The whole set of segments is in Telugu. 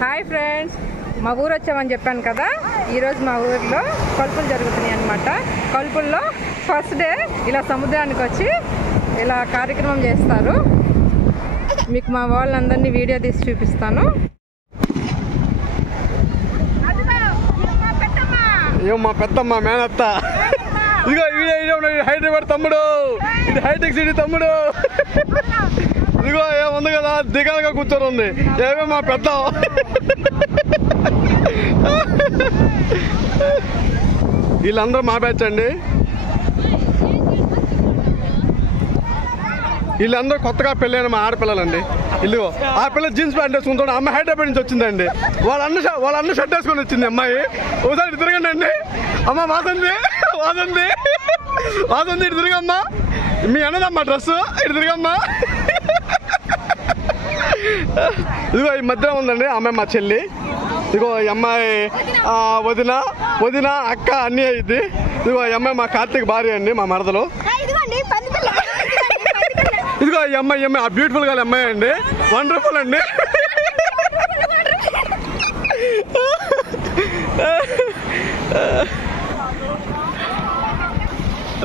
హాయ్ ఫ్రెండ్స్, మా ఊరు వచ్చామని చెప్పాను కదా. ఈరోజు మా ఊరిలో కొలుపులు జరుగుతున్నాయి అన్నమాట. కొలుపుల్లో ఫస్ట్ డే ఇలా సముద్రానికి వచ్చి ఇలా కార్యక్రమం చేస్తారు. మీకు మా వాళ్ళందరినీ వీడియో తీసి చూపిస్తాను. మా పెద్దమ్మ మేనత్త, ఇదిగో హైదరాబాద్ తమ్ముడు, ఇది హైటెక్ సిటీ తమ్ముడు. ఇదిగో ఏముంది కదా, దిగాలుగా కూర్చొని ఉంది. ఏమే మా పెద్ద. వీళ్ళందరూ మా బ్యాచ్ అండి. వీళ్ళందరూ కొత్తగా పెళ్ళైన మా ఆడపిల్లలండి. ఇల్లు ఆ పిల్ల జీన్స్ ప్యాంట్ వేసుకుంటాడు. అమ్మాయి హైదరాబాద్ నుంచి వచ్చిందండి. వాళ్ళ అన్న షర్ట్ వేసుకొని వచ్చింది అమ్మాయి. ఒకసారి ఇటు తిరగండి అండి. అమ్మ వాసంది వాసంది వాసంది, ఇటు తిరగమ్మా. మీ అన్నదమ్మా డ్రెస్, ఇటు తిరగమ్మా. ఇదిగో ఈ మధ్యలో ఉందండి అమ్మాయి మా చెల్లి. ఇదిగో ఈ అమ్మాయి వదిన వదిన అక్క అన్నీ అయింది. ఇదిగో ఈ అమ్మాయి మా కార్తీక్ భార్య అండి, మా మరదలు. ఇదిగో ఈ అమ్మాయి ఆ బ్యూటిఫుల్ గా అమ్మాయి అండి, వండర్ఫుల్ అండి.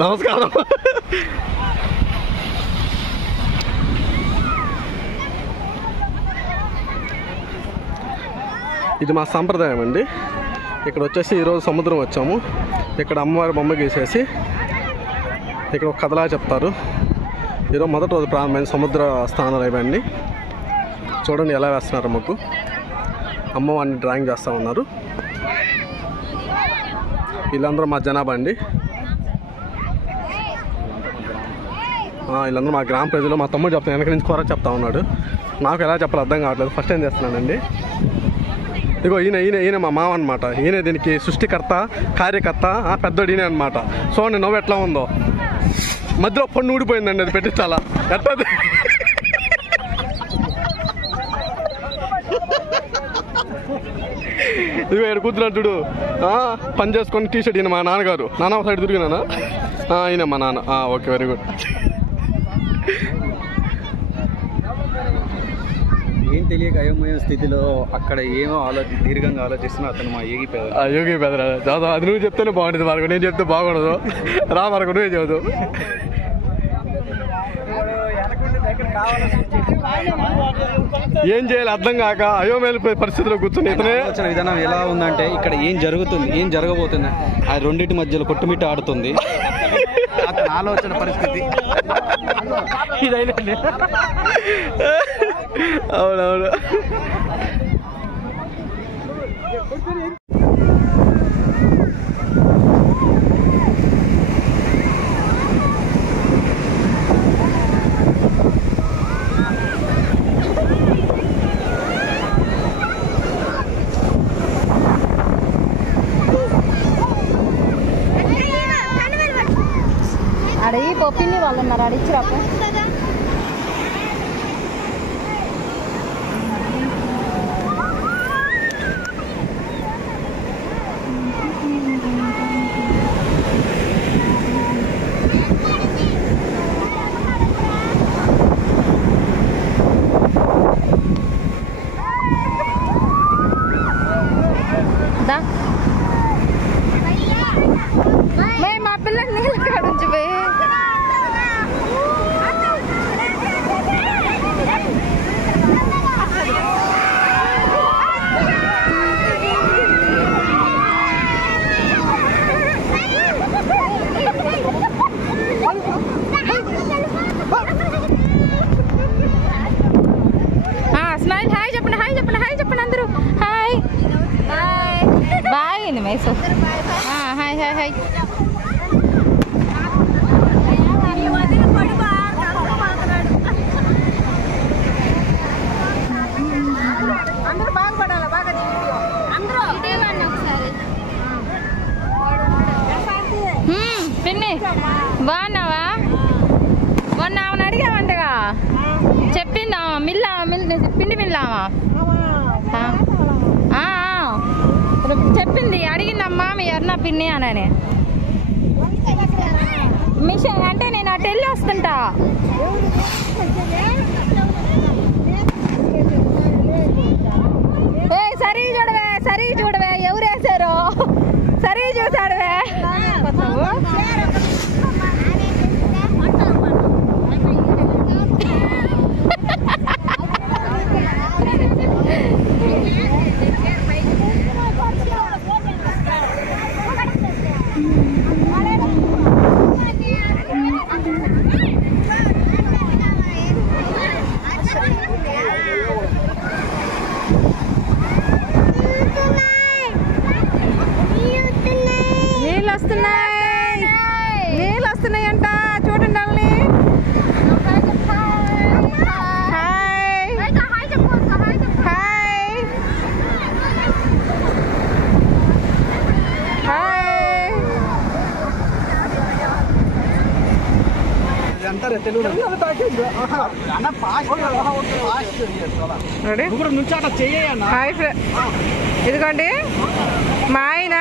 నమస్కారం. ఇది మా సాంప్రదాయం అండి. ఇక్కడ వచ్చేసి ఈరోజు సముద్రం వచ్చాము. ఇక్కడ అమ్మవారి బొమ్మ గీసేసి ఇక్కడ ఒక కథలా చెప్తారు. ఈరోజు మొదటి రోజు ప్రారంభమైన సముద్ర స్థానాలు ఇవన్నీ చూడండి ఎలా వేస్తున్నారు. మాకు అమ్మవారిని డ్రాయింగ్ చేస్తూ ఉన్నారు. వీళ్ళందరూ మా జనాభా అండి. వీళ్ళందరూ మా గ్రామ ప్రజలు. మా తమ్ముడు చెప్తాను, వెనక నుంచి కూర చెప్తా ఉన్నాడు. నాకు ఎలా చెప్పాలో అర్థం కావట్లేదు, ఫస్ట్ టైం చేస్తున్నానండి. ఇగో ఈయన మా మామ అనమాట. ఈయన దీనికి సృష్టికర్త, కార్యకర్త, పెద్దోడు ఈయన అనమాట. చూడండి నవ్వు ఎట్లా ఉందో. మధ్యలో పన్ను ఊడిపోయిందండి, అది పెట్టించాలా ఎట్లా. ఇదిగో ఇక్కడ కూర్చున్నట్టుడు పని చేసుకొని టీషర్ట్. ఈయన మా నాన్నగారు. నాన్న ఒక సైడ్ తిరిగినానా? ఈయన మా నాన్న. Okay, very good. ఏం తెలియక అయోమయ స్థితిలో అక్కడ ఏమో దీర్ఘంగా ఆలోచిస్తున్నా అతను మా యోగి పెదరా. చదువు అది నువ్వు చెప్తేనే బాగుంటుంది మనకు, నేను చెప్తే బాగుండదు. రా మనకు నువ్వే చదువు. ఏం చేయాలి అర్థం కాక అయోమయ పరిస్థితిలో కూర్చుని ఆలోచన విధానం ఎలా ఉందంటే, ఇక్కడ ఏం జరుగుతుంది, ఏం జరగబోతుంది, ఆ రెండింటి మధ్యలో కొట్టుమిట్ట ఆడుతుంది ఆలోచన పరిస్థితి. అవునవును. అడిగి పొప్పింది వాళ్ళు ఉన్నారు, అడిగిరాపు. మా పిల్లకి నీళ్ళు కాడుంచి పోయి స్మైల్. హాయ్ చెప్పండి, హాయ్ చెప్పండి, హాయ్ చెప్పండి అందరూ. హాయ్ బాయ్ మైసూ. Hi hi hi. పిన్ని బాగున్నావా? మొన్న ఆమెను అడిగామంటగా, చెప్పిందా పిండి మిల్లామా చెప్పింది, అడిగిందమ్మా మీ అన్న పిన్ని అని. మిషన్ అంటే నేను అటు వెళ్ళి వస్తుంటా. సరి చూడవే, సరి చూడవే, ఎవరు వేసారు? సరి చూసాడువే. నీళ్ళు వస్తున్నాయంట, చూడండి వాళ్ళని. అంటారా తెలుగు? హాయ్ ఇదిగోండి, మా ఆయన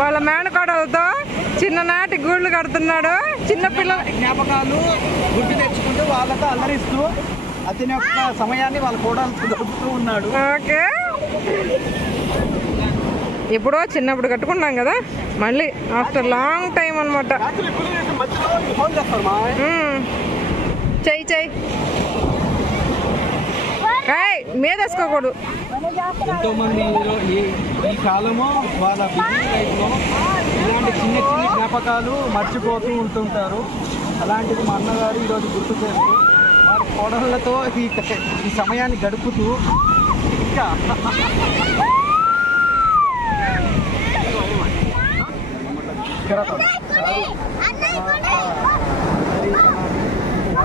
వాళ్ళ మేనకోడలతో చిన్ననాటి గూళ్ళు కడుతున్నాడు. చిన్నపిల్లల జ్ఞాపకాలు గుర్తు తెచ్చుకుంటూ వాళ్ళతో అల్లరిస్తూ అతని యొక్క సమయాన్ని వాళ్ళ కోడలతో గడుపుతూ ఉన్నాడు. ఓకే, ఎప్పుడో చిన్నప్పుడు కట్టుకున్నాం కదా, మళ్ళీ ఆఫ్టర్ లాంగ్ టైం అనమాట. చెయ్యి చెయ్యి మీదేసుకోకూడదు. ఎంతో మంది ఈ కాలము వాళ్ళ బిజీ లైఫ్లో ఇలాంటి చిన్న చిన్న జ్ఞాపకాలు మర్చిపోతూ ఉంటుంటారు. అలాంటిది మా అన్నగారు ఈరోజు గుర్తు చేస్తూ వారి కోడళ్ళతో ఈ సమయాన్ని గడుపుతూ ఇంకా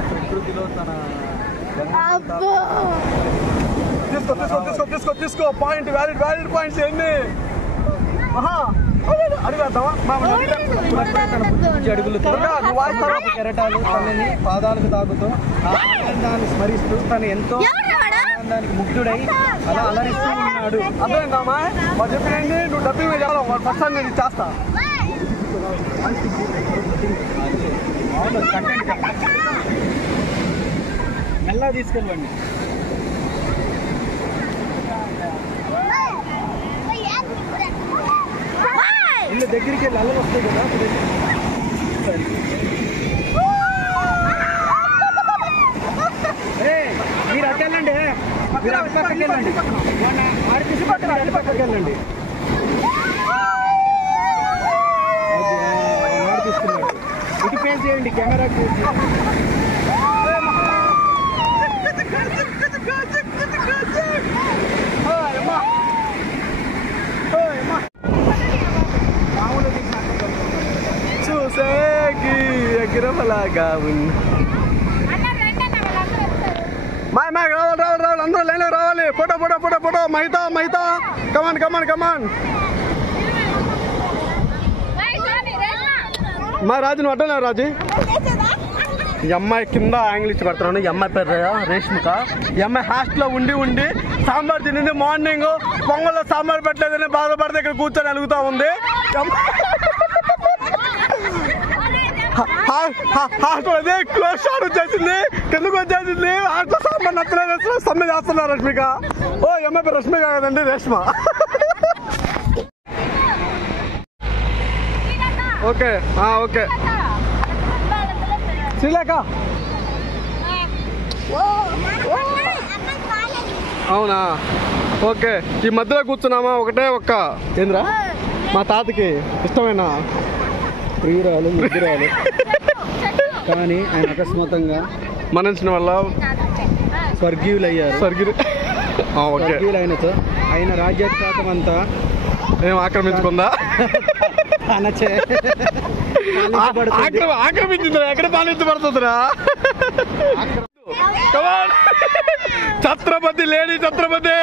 ప్రకృతిలో తన తీసుకో పాయింట్ వ్యాలిడ్ పాయింట్స్ ఎన్ని అడుగులతో కెరటాలు తనని పాదాలకు తాగుతూ ఆనందాన్ని స్మరిస్తూ తను ఎంతో ఆనందానికి ముగ్ధుడై అలా అలరిస్తూ ఉన్నాడు. అర్థమైందామా? వాళ్ళు చెప్పినండి, నువ్వు డబ్బింగ్ మీద ఫస్ట్ టైం నేను చేస్తా. మెల్లగా తీసుకెళ్ళండి. ఇల్లు దగ్గరికి వెళ్ళి అల్లం వస్తాయి కదా, మీరు అటు వెళ్ళండి, మీరు అటు పక్కకి వెళ్ళండి, ఆడిపిసి పక్కన అటు పక్కకి వెళ్ళండి. తీసుకున్నాడు ఇటు ఫేస్ చేయండి కెమెరా చూసి. చూసేకి ఎగిరమలాగా ఉంది. రావాలి అందరూ లైన్లో రావాలి. ఫోటో మహిత కమాన్ మా రాజును అడ్డలే రాజు. ఈ అమ్మాయి కింద యాంగిల్ ఇచ్చి పెడుతున్నాను. ఈ అమ్మాయి పేరు రేష్మిక. ఈ అమ్మాయి హాస్టల్లో ఉండి సాంబార్ తినింది. మార్నింగ్ పొంగల్లో సాంబార్ పెట్టలేదని బాధపడితే ఇక్కడ కూర్చొని అలుగుతా ఉంది. హాస్టల్ అదే క్లోజ్ షాట్ వచ్చేసింది, కిందకు వచ్చేసింది. హాస్టల్ సాంబార్ నచ్చలేదు, సమ్మె చేస్తున్నారు రష్మిక. ఓ ఈ అమ్మాయి పేరు రష్మిక కదండి, రేష్మ. Okay okay Srilekha. అవునా? ఓకే, ఈ మధ్యలో కూర్చున్నామా ఒకటే ఒక్క ఏంద్రా మా తాతకి ఇష్టమైన ప్రియురాలు ముగ్గురాలు. కానీ ఆయన అకస్మాత్తుగా మరణించిన వల్ల స్వర్గీయులయ్యారు. స్వర్గీయులైనతో ఆయన రాజ్యాధికారం అంతా ఏం ఆక్రమించుకుందా? ఆక్రమించిందా? ఎక్కడ పాలించబడుతుందిరా? ఛత్రపతి లేడీ ఛత్రపతి.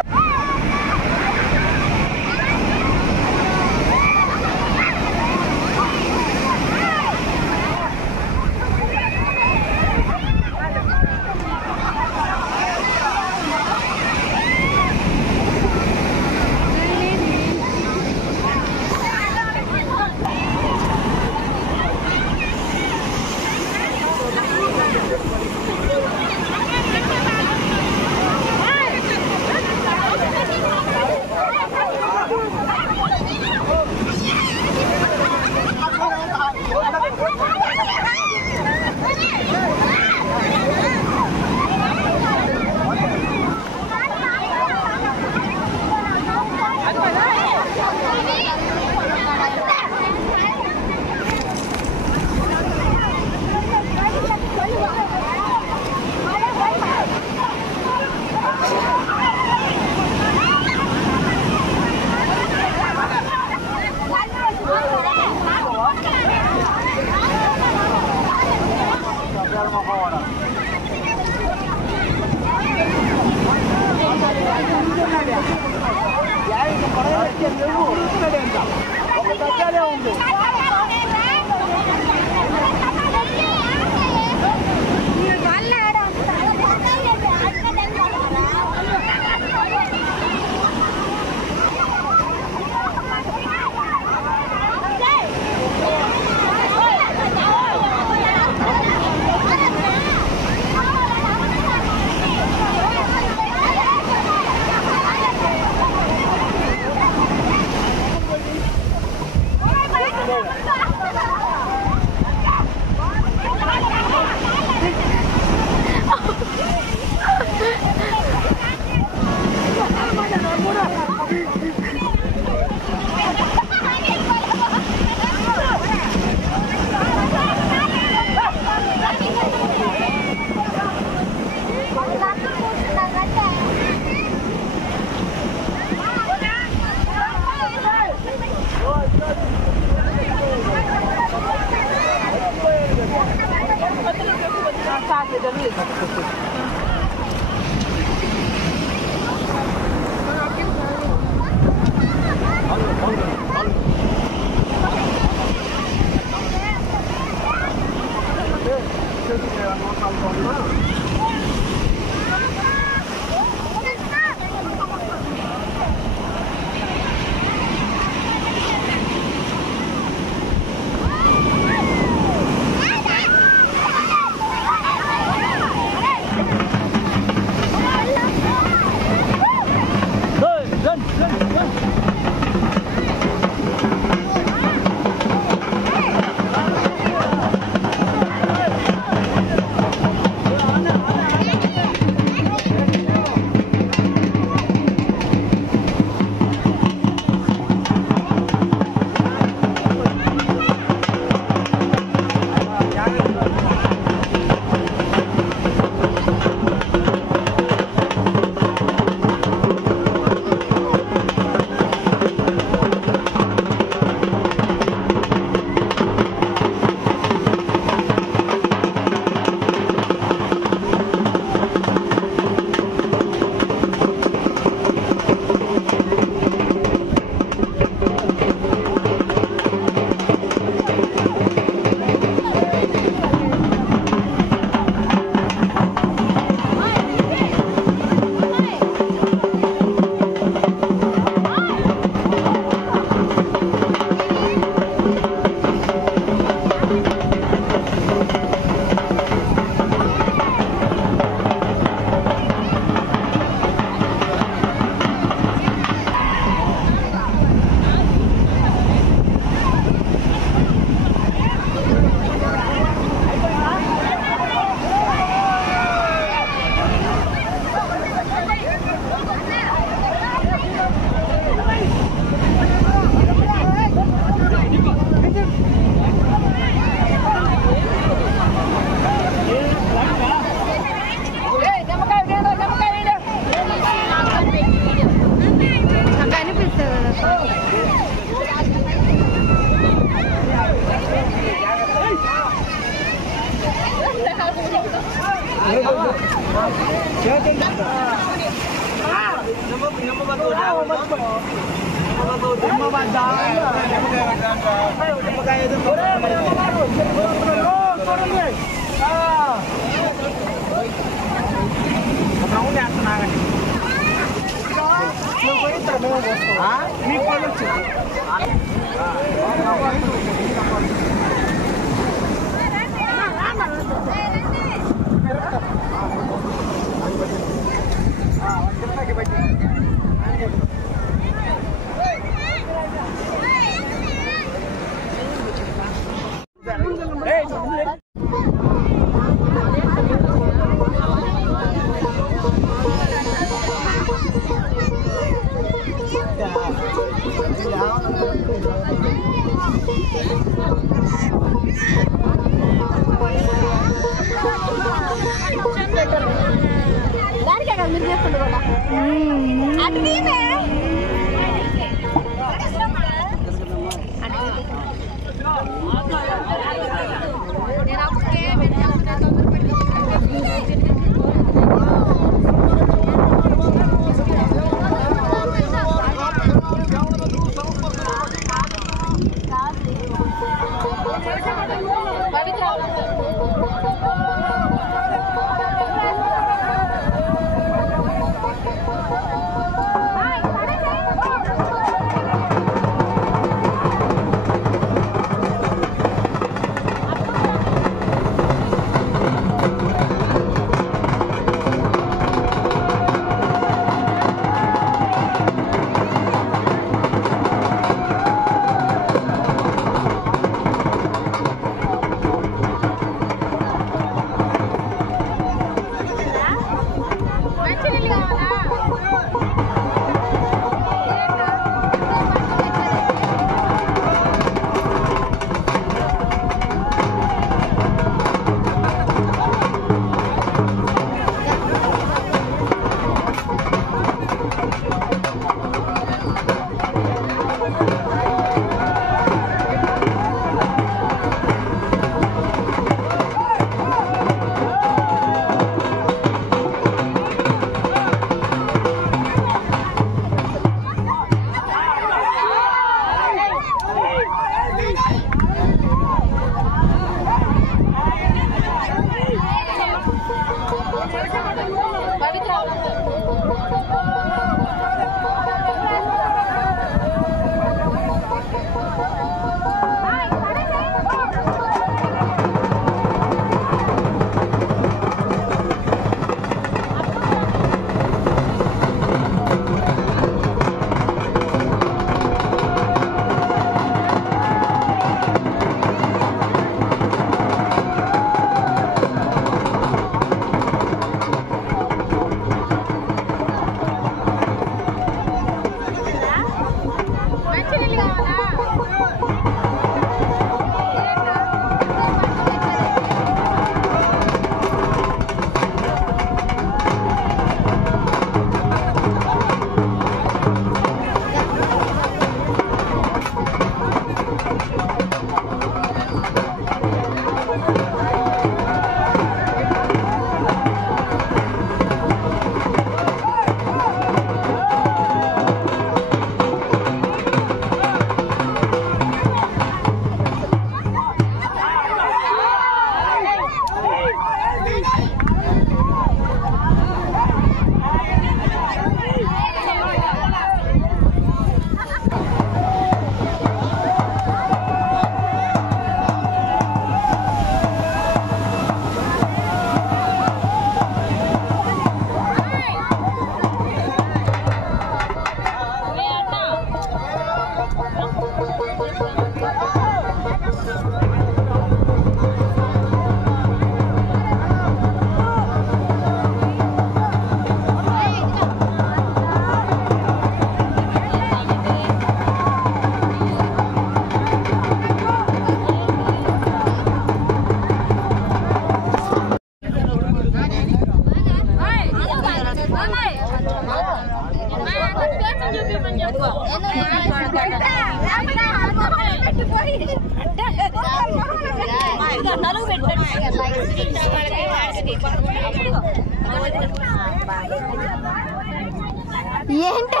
ఏంటి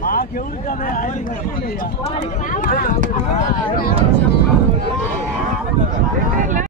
మాకెవరు కదా